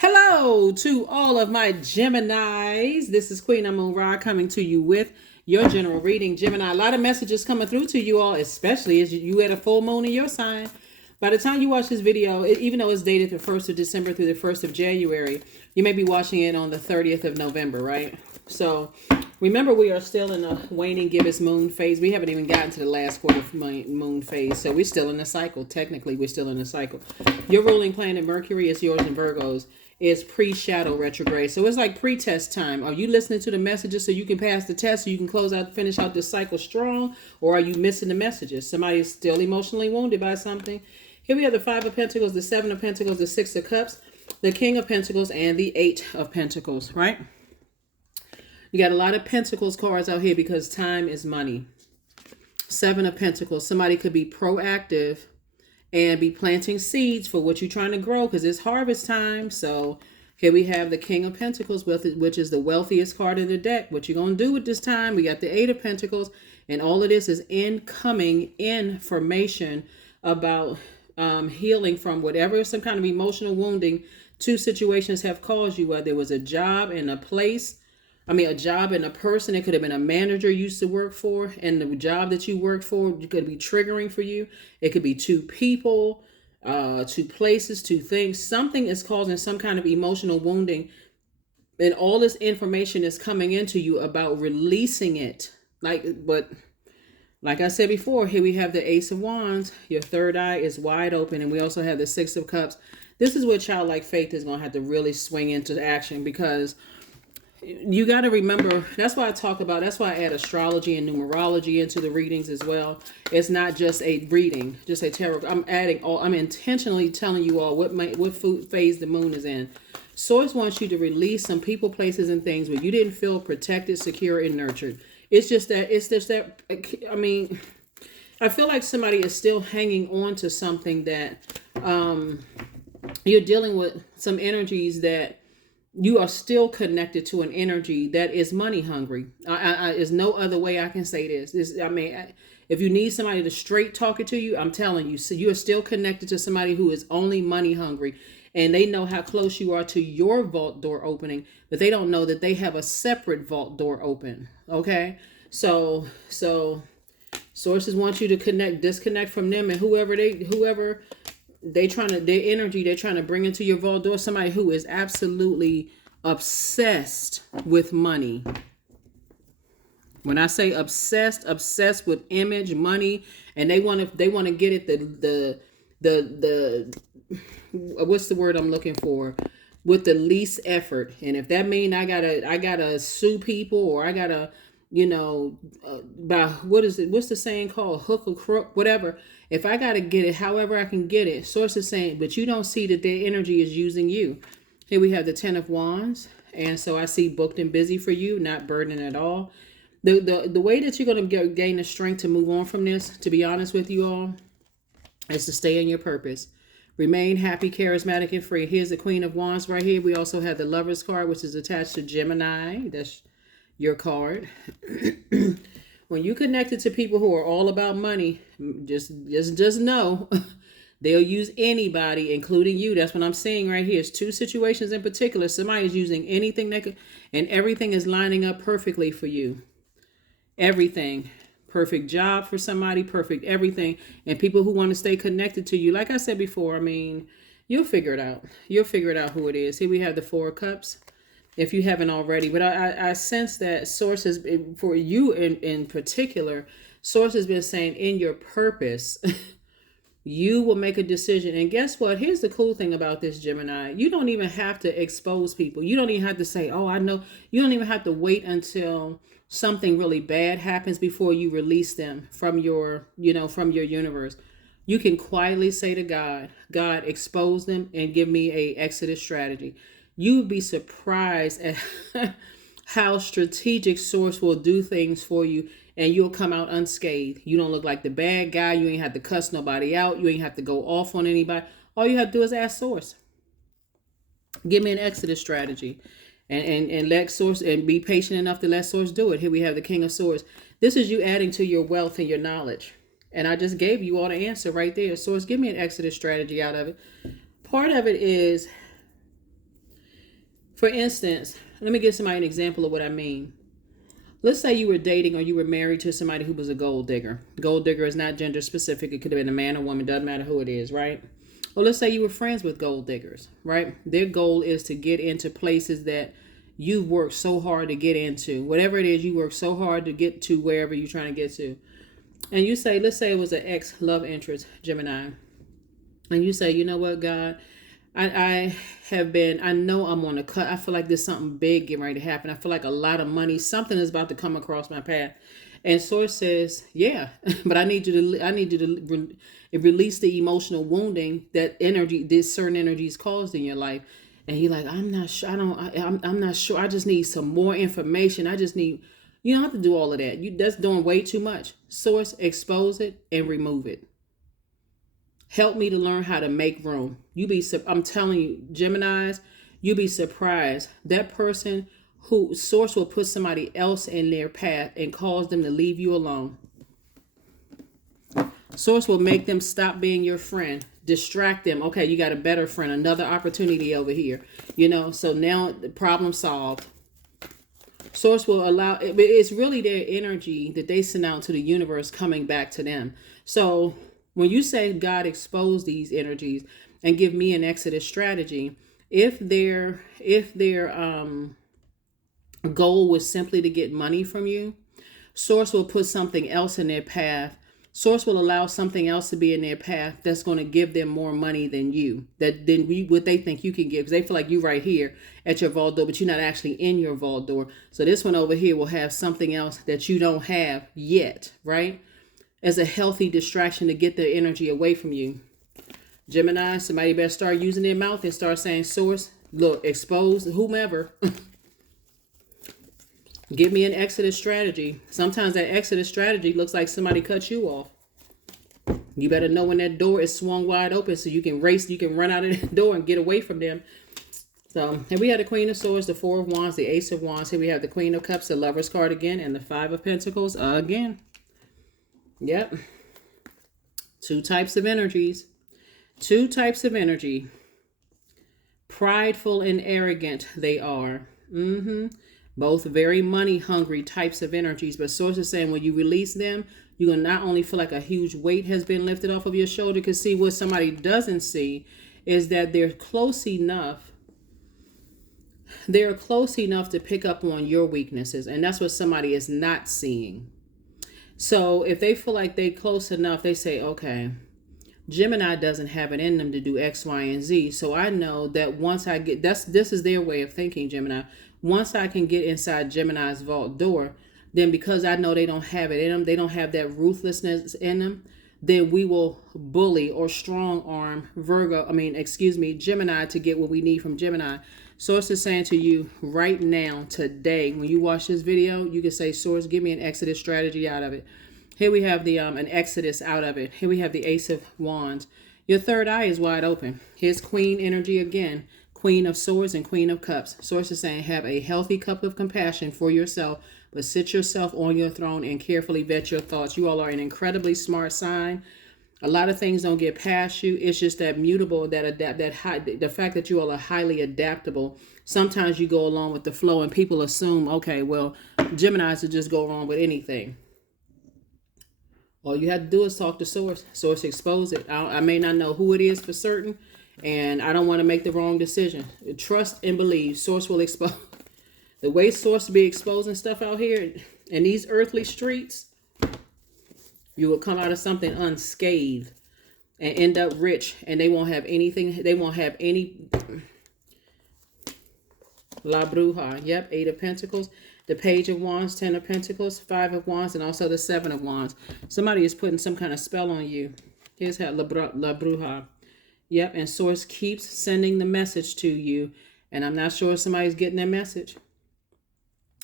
Hello to all of my Geminis. This is Queen Amun Ra coming to you with your general reading. Gemini, a lot of messages coming through to you all, especially as you had a full moon in your sign. By the time you watch this video, even though it's dated the 1st of December through the 1st of January, you may be watching it on the 30th of November, right? So remember, we are still in a waning gibbous moon phase. We haven't even gotten to the last quarter moon phase. So we're still in a cycle. Technically, we're still in a cycle. Your ruling planet, Mercury, is yours in Virgos. Is pre-shadow retrograde. So it's like pre-test time. Are you listening to the messages so you can pass the test, so you can finish out this cycle strong? Or are you missing the messages? Somebody is still emotionally wounded by something. Here we have the 5 of Pentacles, the 7 of Pentacles, the 6 of Cups, the King of Pentacles, and the 8 of Pentacles, right? You got a lot of Pentacles cards out here because time is money. 7 of Pentacles. Somebody could be proactive and be planting seeds for what you're trying to grow because it's harvest time. So here we have the King of Pentacles, which is the wealthiest card in the deck. What you going to do with this time? We got the 8 of Pentacles, and all of this is incoming information about healing from whatever some kind of emotional wounding two situations have caused you, whether it was a job and a place. A job and a person. It could have been a manager you used to work for, and the job that you worked for could be triggering for you. It could be two people, two places, two things. Something is causing some kind of emotional wounding, and all this information is coming into you about releasing it. But like I said before, here we have the Ace of Wands. Your third eye is wide open, and we also have the 6 of Cups. This is where childlike faith is going to have to really swing into action, because you got to remember, that's why I add astrology and numerology into the readings as well. It's not just a reading, just a tarot. I'm intentionally telling you all what phase the moon is in. Source wants you to release some people, places, and things where you didn't feel protected, secure, and nurtured. I feel like somebody is still hanging on to something that you're dealing with, some energies that you are still connected to, an energy that is money hungry. There's no other way I can say this. If you need somebody to straight talk it to you, I'm telling you, so you are still connected to somebody who is only money hungry, and they know how close you are to your vault door opening, but they don't know that they have a separate vault door open. Okay, so sources want you to disconnect from them, and whoever their energy they're trying to bring into your vault door, somebody who is absolutely obsessed with money. When I say obsessed with image, money, and they want to get it the what's the word I'm looking for, with the least effort. And if that mean I gotta sue people, or I gotta, by what's the saying called, hook or crook, whatever. If I got to get it however I can get it, source is saying, but you don't see that their energy is using you. Here we have the 10 of Wands. And so I see booked and busy for you, not burdening at all. The way that you're going to gain the strength to move on from this, to be honest with you all, is to stay in your purpose. Remain happy, charismatic, and free. Here's the Queen of Wands right here. We also have the Lover's card, which is attached to Gemini. That's your card. When you connected to people who are all about money, just know they'll use anybody, including you. That's what I'm seeing right here. It's two situations in particular. Somebody is using anything and everything is lining up perfectly for you. Everything. Perfect job for somebody, perfect everything. And people who want to stay connected to you. Like I said before, you'll figure it out. You'll figure it out who it is. Here we have the 4 of Cups, if you haven't already. But I sense that source has, for you in particular, source has been saying in your purpose, you will make a decision. And guess what? Here's the cool thing about this, Gemini. You don't even have to expose people. You don't even have to say, oh, I know. You don't even have to wait until something really bad happens before you release them from your universe. You can quietly say to God, expose them and give me a exodus strategy. You'd be surprised at how strategic source will do things for you, and you'll come out unscathed. You don't look like the bad guy. You ain't have to cuss nobody out. You ain't have to go off on anybody. All you have to do is ask source. Give me an exodus strategy, and let source, and be patient enough to let source do it. Here we have the King of Swords. This is you adding to your wealth and your knowledge. And I just gave you all the answer right there. Source, give me an exodus strategy out of it. Part of it is For instance, let me give somebody an example of what I mean. Let's say you were dating or you were married to somebody who was a gold digger. Gold digger is not gender specific. It could have been a man or woman. Doesn't matter who it is, right? Or let's say you were friends with gold diggers, right? Their goal is to get into places that you've worked so hard to get into. Whatever it is, you work so hard to get to wherever you're trying to get to. And you say, let's say it was an ex-love interest, Gemini. And you say, you know what, God, I know I'm on a cut. I feel like there's something big getting ready to happen. I feel like a lot of money, something is about to come across my path. And Source says, yeah, but I need you to release the emotional wounding that energy, this certain energies caused in your life. And you're like, I'm not sure. I'm not sure. I just need some more information. You don't have to do all of that. That's doing way too much. Source, expose it and remove it. Help me to learn how to make room. I'm telling you, Geminis, you'll be surprised. That person who Source will put somebody else in their path and cause them to leave you alone. Source will make them stop being your friend. Distract them. Okay, you got a better friend, another opportunity over here. So now the problem solved. Source will allow, it's really their energy that they send out to the universe coming back to them. So when you say, God, expose these energies and give me an exodus strategy, if their goal was simply to get money from you, Source will put something else in their path. Source will allow something else to be in their path that's going to give them more money than what they think you can give, because they feel like you right here at your vault door, but you're not actually in your vault door. So this one over here will have something else that you don't have yet, right? As a healthy distraction to get the energy away from you. Gemini, somebody better start using their mouth and start saying, Source, look, expose whomever. Give me an exodus strategy. Sometimes that exodus strategy looks like somebody cut you off. You better know when that door is swung wide open so you can run out of the door and get away from them. So here we have the Queen of Swords, the Four of Wands, the Ace of Wands. Here we have the Queen of Cups, the Lover's card again, and the Five of Pentacles again. Yep. Two types of energies. Prideful and arrogant they are. Both very money hungry types of energies. But Source is saying when you release them, you're going to not only feel like a huge weight has been lifted off of your shoulder, because see, what somebody doesn't see is that they're close enough to pick up on your weaknesses. And that's what somebody is not seeing. So if they feel like they're close enough, they say, okay, Gemini doesn't have it in them to do X, Y, and Z. So I know that once I get, this is their way of thinking, Gemini. Once I can get inside Gemini's vault door, then because I know they don't have it in them, they don't have that ruthlessness in them, then we will bully or strong arm Gemini to get what we need from Gemini. Source is saying to you right now, today, when you watch this video, you can say, Source, give me an exodus strategy out of it. Here we have the an exodus out of it. Here we have the Ace of Wands. Your third eye is wide open. Here's Queen energy again. Queen of Swords and Queen of Cups. Source is saying have a healthy cup of compassion for yourself, but sit yourself on your throne and carefully vet your thoughts. You all are an incredibly smart sign. A lot of things don't get past you. It's just that mutable, the fact that you all are highly adaptable. Sometimes you go along with the flow and people assume, okay, well, Geminis will just go along with anything. All you have to do is talk to Source. Source, expose it. I may not know who it is for certain, and I don't want to make the wrong decision. Trust and believe. Source will expose. The way Source be exposing stuff out here in these earthly streets, you will come out of something unscathed and end up rich, and they won't have anything. They won't have any. La Bruja. Yep, 8 of Pentacles. The Page of Wands, 10 of Pentacles, 5 of Wands, and also the 7 of Wands. Somebody is putting some kind of spell on you. Here's how La Bruja. Yep, and Source keeps sending the message to you. And I'm not sure if somebody's getting that message.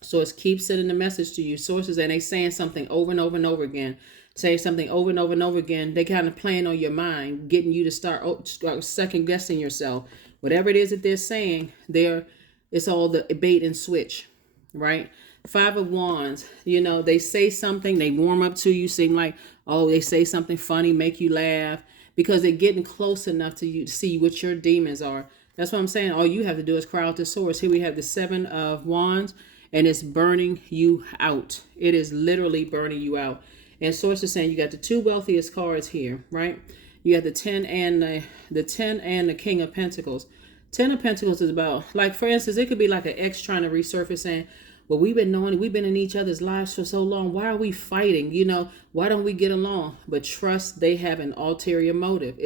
Source keeps sending the message to you. Sources, and they saying something over and over and over again. Saying something over and over and over again. They kind of playing on your mind, getting you to start second guessing yourself. Whatever it is that they're saying, it's all the bait and switch. Right? 5 of Wands, they say something, they warm up to you, seem like, oh, they say something funny, make you laugh, because they're getting close enough to you to see what your demons are. That's what I'm saying. All you have to do is cry out to source. Here we have the 7 of Wands, and it's burning you out. It is literally burning you out. And source is saying you got the 2 wealthiest cards here, right? You got the 10 and the 10 and the King of Pentacles. 10 of Pentacles is about, like, for instance, it could be like an ex trying to resurface saying, well, we've been in each other's lives for so long. Why are we fighting? You know, why don't we get along? But trust, they have an ulterior motive.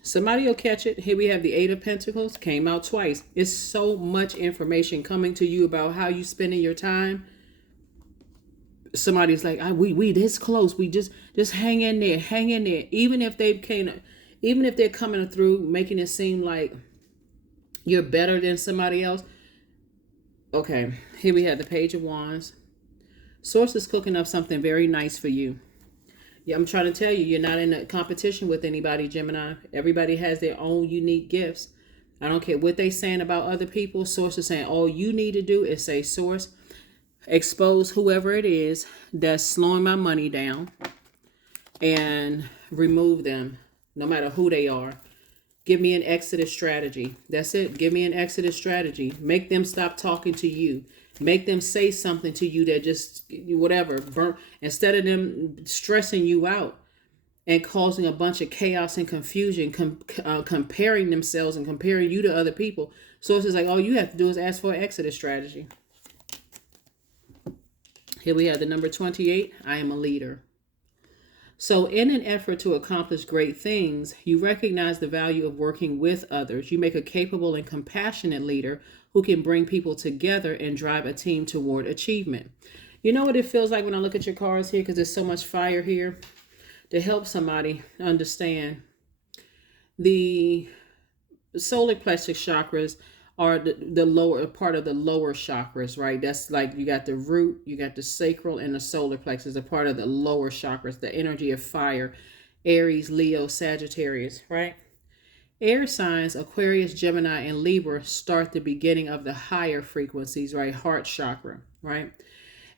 Somebody will catch it. Here we have the 8 of Pentacles, came out twice. It's so much information coming to you about how you spending your time. Somebody's like, we this close. We just hang in there, hang in there. Even if they're coming through, making it seem like you're better than somebody else. Okay, here we have the Page of Wands. Source is cooking up something very nice for you. Yeah, I'm trying to tell you, you're not in a competition with anybody, Gemini. Everybody has their own unique gifts. I don't care what they saying about other people. Source is saying all you need to do is say, source, expose whoever it is that's slowing my money down and remove them, no matter who they are. Give me an exodus strategy. That's it. Give me an exodus strategy. Make them stop talking to you. Make them say something to you that just, whatever, burn. Instead of them stressing you out and causing a bunch of chaos and confusion, comparing themselves and comparing you to other people. So it's just like, all you have to do is ask for an exodus strategy. Here we have the number 28. I am a leader. So in an effort to accomplish great things, you recognize the value of working with others. You make a capable and compassionate leader who can bring people together and drive a team toward achievement. You know what it feels like when I look at your cards here, because there's so much fire here, to help somebody understand. The solar plexus chakras are the lower part of the lower chakras, right? That's like you got the root, you got the sacral, and the solar plexus, a part of the lower chakras, the energy of fire, Aries, Leo, Sagittarius, right? Air signs, Aquarius, Gemini, and Libra start the beginning of the higher frequencies, right? Heart chakra, right?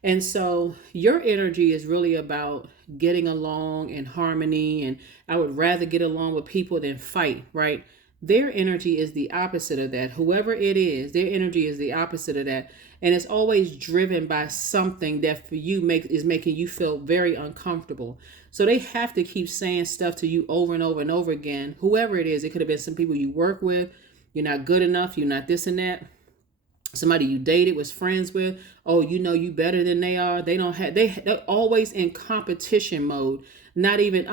And so your energy is really about getting along in harmony, and I would rather get along with people than fight, right? Their energy is the opposite of that. Whoever it is, their energy is the opposite of that. And it's always driven by something that for you is making you feel very uncomfortable. So they have to keep saying stuff to you over and over and over again. Whoever it is, it could have been some people you work with. You're not good enough. You're not this and that. Somebody you dated, was friends with. Oh, you know you better than they are. They're always in competition mode. Not even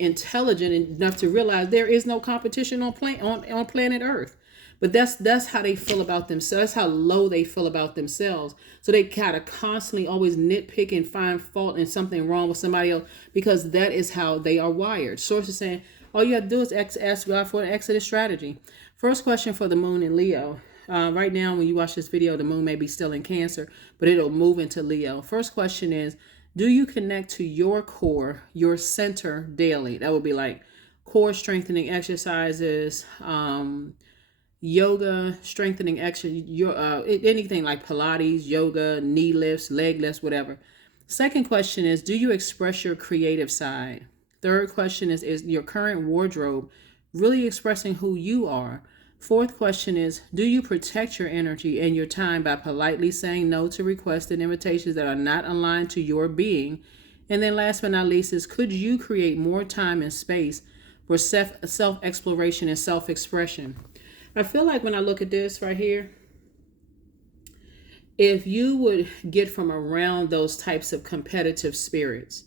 intelligent enough to realize there is no competition on planet Earth. But that's how they feel about themselves. That's how low they feel about themselves. So they gotta constantly always nitpick and find fault and something wrong with somebody else, because that is how they are wired. Source is saying all you have to do is ask God for an exodus strategy. First question for the moon in Leo. Right now, when you watch this video, the moon may be still in Cancer, but it'll move into Leo. First question is, do you connect to your core, your center daily? That would be like core strengthening exercises, yoga, strengthening anything like Pilates, yoga, knee lifts, leg lifts, whatever. Second question is, do you express your creative side? Third question is your current wardrobe really expressing who you are? Fourth question is, do you protect your energy and your time by politely saying no to requests and invitations that are not aligned to your being? And then last but not least is, could you create more time and space for self-exploration and self-expression? I feel like when I look at this right here, if you would get from around those types of competitive spirits,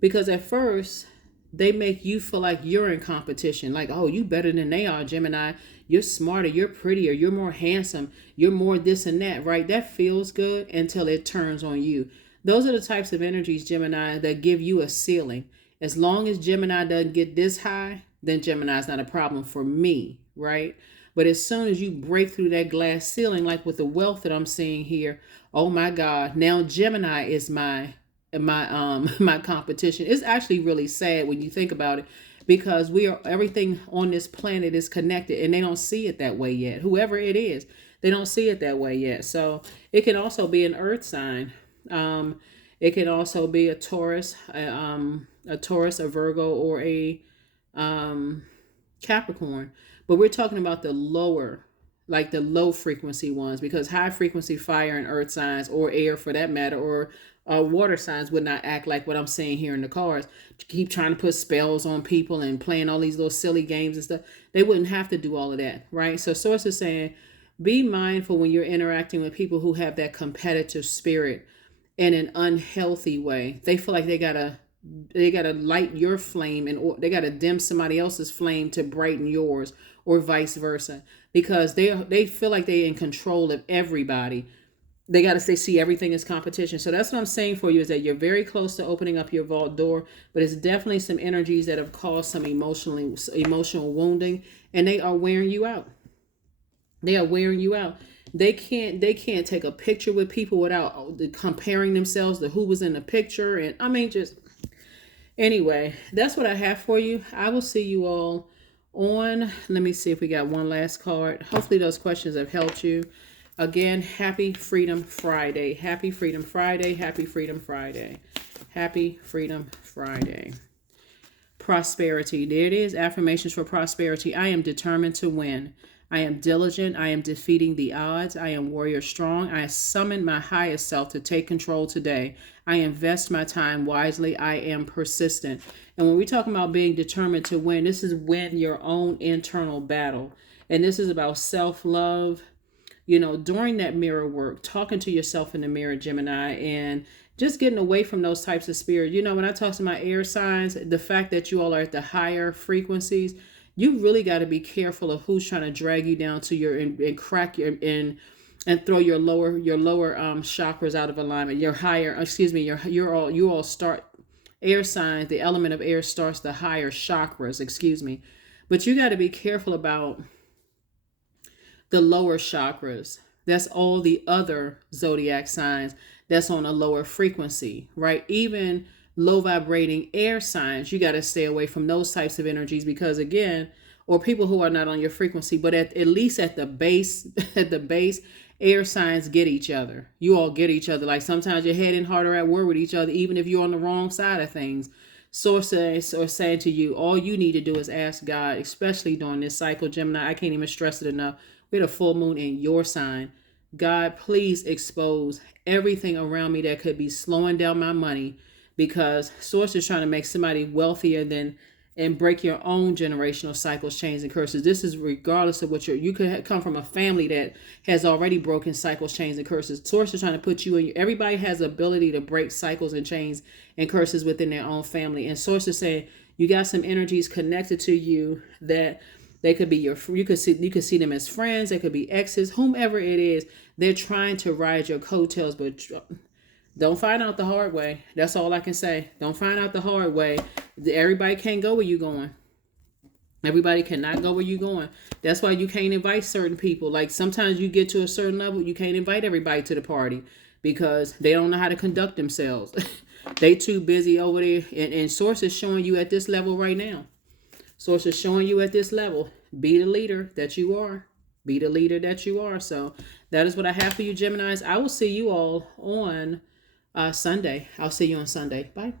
because at first they make you feel like you're in competition, like, oh, you better than they are, Gemini. You're smarter, you're prettier, you're more handsome, you're more this and that, right? That feels good until it turns on you. Those are the types of energies, Gemini, that give you a ceiling. As long as Gemini doesn't get this high, then Gemini is not a problem for me, right? But as soon as you break through that glass ceiling, like with the wealth that I'm seeing here, oh my God, now Gemini is my competition. It's actually really sad when you think about it, because everything on this planet is connected, and they don't see it that way yet. Whoever it is, they don't see it that way yet. So it can also be an earth sign. It can also be a Taurus, a Virgo, or a Capricorn. But we're talking about the lower, like the low frequency ones, because high frequency fire and earth signs, or air for that matter, or water signs would not act like what I'm saying here in the cards. Keep trying to put spells on people and playing all these little silly games and stuff. They wouldn't have to do all of that, right? So Source is saying, be mindful when you're interacting with people who have that competitive spirit in an unhealthy way. They feel like they gotta light your flame, and they gotta dim somebody else's flame to brighten yours, or vice versa, because they feel like they're in control of everybody. They got to see everything as competition. So that's what I'm saying for you, is that you're very close to opening up your vault door, but it's definitely some energies that have caused some emotional wounding, and they are wearing you out. They are wearing you out. They can't take a picture with people without comparing themselves to who was in the picture. And I mean, just anyway, that's what I have for you. I will see you all on, let me see if we got one last card. Hopefully those questions have helped you. Again, happy Freedom Friday. Happy Freedom Friday. Happy Freedom Friday. Happy Freedom Friday. Prosperity. There it is. Affirmations for prosperity. I am determined to win. I am diligent. I am defeating the odds. I am warrior strong. I summon my highest self to take control today. I invest my time wisely. I am persistent. And when we talk about being determined to win, this is win your own internal battle. And this is about self-love. You know, during that mirror work, talking to yourself in the mirror, Gemini, and just getting away from those types of spirits. You know, when I talk to my air signs, the fact that you all are at the higher frequencies, you really got to be careful of who's trying to drag you down to your and crack your and throw your lower chakras out of alignment. Your higher, you all start air signs. The element of air starts the higher chakras. But you got to be careful about the lower chakras. That's all the other zodiac signs that's on a lower frequency, right? Even low vibrating air signs, you got to stay away from those types of energies, because again, or people who are not on your frequency, but at least at the base, air signs get each other. You all get each other. Like sometimes your head and heart are at war with each other, even if you're on the wrong side of things. Source or saying to you, all you need to do is ask God, especially during this cycle, Gemini. I can't even stress it enough. We had a full moon in your sign. God, please expose everything around me that could be slowing down my money, because Source is trying to make somebody wealthier than and break your own generational cycles, chains, and curses. This is regardless of what you could come from a family that has already broken cycles, chains, and curses. Source is trying to put you in. Everybody has the ability to break cycles and chains and curses within their own family. And Source is saying you got some energies connected to you that they could be you could see them as friends. They could be exes, whomever it is. They're trying to ride your coattails, but don't find out the hard way. That's all I can say. Don't find out the hard way. Everybody can't go where you're going. Everybody cannot go where you're going. That's why you can't invite certain people. Like sometimes you get to a certain level, you can't invite everybody to the party because they don't know how to conduct themselves. They too busy over there. And Source is showing you at this level right now. Source is showing you at this level. Be the leader that you are. Be the leader that you are. So that is what I have for you, Geminis. I will see you all on Sunday. I'll see you on Sunday. Bye.